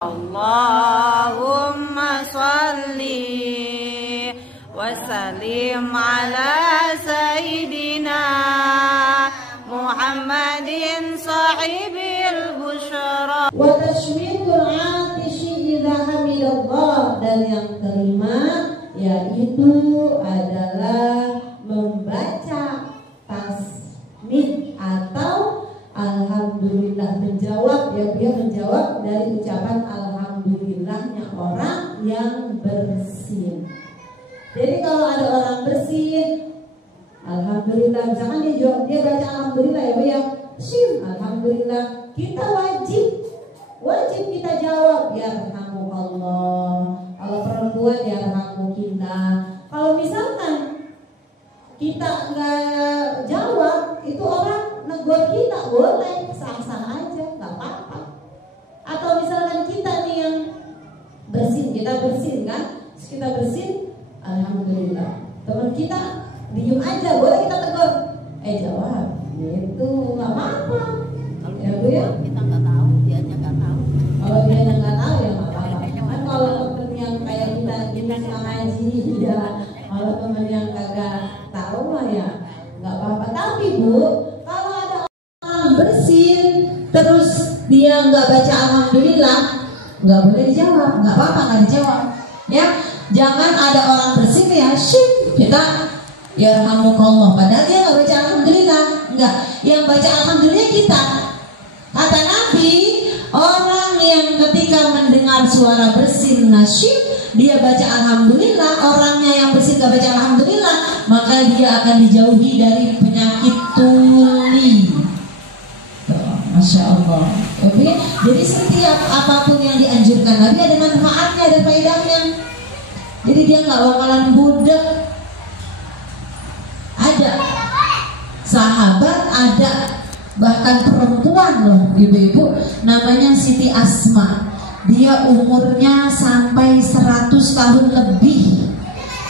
Allahumma salli wa sallim ala sayyidina Muhammadin sahibil busyara wa tashmitul atishi idza hamidallah. Dan yang kelima yaitu adalah membaca tasmid atau alhamdulillah, menjawab dia menjawab dari ucapan alhamdulillahnya orang yang bersin. Jadi kalau ada orang bersin, alhamdulillah, misalkan dia baca alhamdulillah ya Bu ya, shin alhamdulillah, kita wajib kita jawab yarhamukallah. Kalau perempuan yarhamukinna. Kalau misalkan kita nggak jawab, itu orang negur kita, boleh sah-sah aja, nggak apa-apa. Atau misalkan kita nih yang kita bersin kan, kita bersin, alhamdulillah. Teman kita diem aja, boleh kita tegur, jawab, gitu, nggak apa-apa. Ya Bu ya. Kita nggak tahu, dianya nggak tahu. Kalau dia nggak tahu ya nggak apa-apa. Kan kalau temen yang kayak kita ngaji ya, kalau temen yang kagak tahu mah ya nggak apa-apa. Tapi Bu, kalau ada orang bersin terus dia nggak baca alhamdulillah, nggak boleh dijawab, nggak apa-apa nggak dijawab. Ya, jangan ada orang bersin ya, kita yarhamukallah, padahal dia nggak baca alhamdulillah, nggak. Yang baca alhamdulillah kita. Kata Nabi, orang yang ketika mendengar suara bersin nasyid, dia baca alhamdulillah, orangnya yang bersin gak baca alhamdulillah, maka dia akan dijauhi dari penyakit tuli. Masya Allah. Oke? Jadi setiap apapun yang dianjurkan Nabi ada manfaatnya, ada faedahnya. Jadi dia gak bakalan budak. Ada sahabat, ada bahkan perempuan loh ibu-ibu, namanya Siti Asma. Dia umurnya sampai 100 tahun lebih,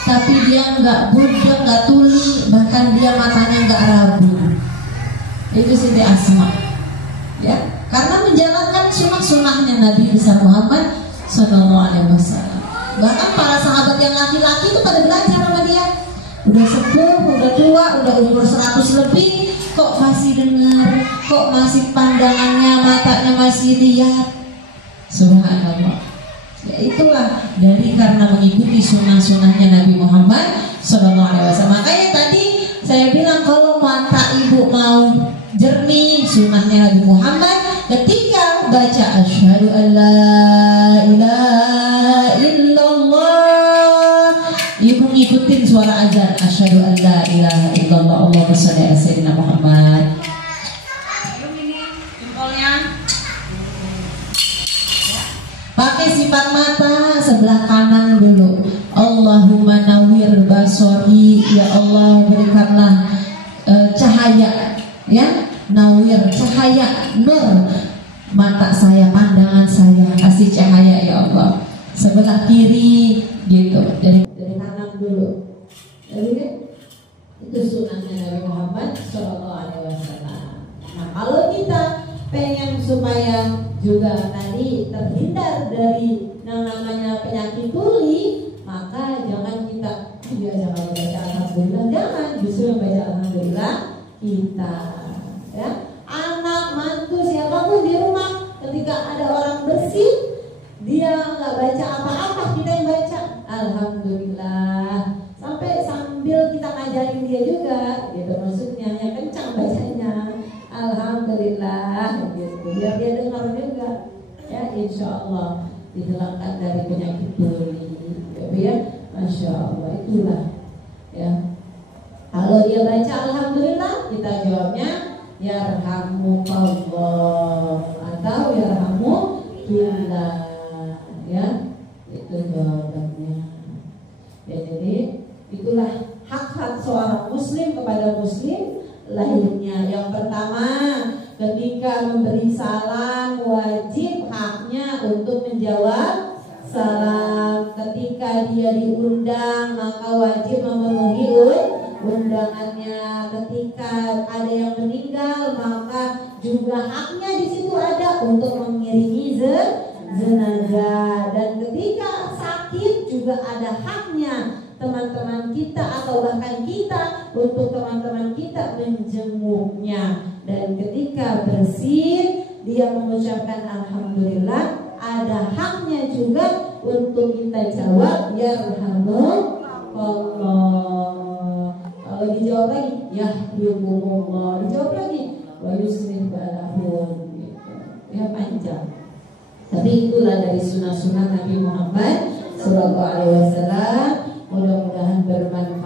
tapi dia nggak budak, nggak tuli, bahkan dia matanya nggak rabu. Itu Siti Asma, ya, karena menjalankan sunnah-sunnahnya Nabi besar Muhammad SAW. Bahkan para sahabat yang laki-laki itu pada belajar sama dia. Udah sepuh, udah tua, udah umur 100 lebih, kok masih dengar, kok masih pandangannya, matanya masih lihat. Subhanallah. Ya itulah dari karena mengikuti sunnah-sunnahnya Nabi Muhammad SAW. Makanya tadi saya bilang kalau mata ibu mau jernih, sunnahnya Nabi Muhammad, ketika baca asyhadu an la ilaha illallah, ibu ngikutin suara azan asyhadu an la ilaha illallah, Allahumma shalli ala sayyidina Muhammad. Ini jempolnya pakai sifat mata sebelah kanan dulu. Allahumma nawwir basori, ya Allah berikanlah cahaya, ya, nawwir, cahaya, nur mata saya, pandangan saya, kasih cahaya ya Allah. Sebelah kiri gitu, dari kanan dulu. Jadi itu sunnahnya Nabi Muhammad SAW. Nah kalau kita pengen supaya juga tadi terhindar dari yang namanya penyakit tuli, maka jangan kita jangan baca alhamdulillah, jangan, justru membaca alhamdulillah kita, ya, anak, mantu, siapapun di rumah, ketika ada orang bersin, dia nggak baca apa-apa, kita yang baca alhamdulillah, sambil kita ngajarin dia juga, gitu maksudnya, yang kencang bacanya alhamdulillah, gitu, biar dia dengar juga, ya, insya Allah dihilangkan dari penyakit tuli, ya, masya Allah. Itulah, ya, kalau dia baca alhamdulillah, kita jawabnya yarhamukallah atau yarhamukillah, ya, itu jawabannya. Ya, jadi itulah hak-hak seorang muslim kepada muslim lainnya. Yang pertama, ketika memberi salam wajib haknya untuk menjawab salam. Ketika dia diundang maka wajib memenuhi undangannya. Ketika ada yang meninggal maka juga haknya di situ ada untuk mengiringi jenazah. Dan ketika sakit juga ada haknya teman-teman kita atau bahkan kita untuk teman-teman kita menjenguknya. Dan ketika bersin dia mengucapkan alhamdulillah, ada haknya juga untuk kita jawab yarhamukallah. Kalau dijawab lagi yahdikumullah, dijawab lagi wa yuslih balahum, gitu. Ya panjang. Tapi itulah dari sunnah-sunnah Nabi Muhammad SAW. Mudah-mudahan bermanfaat.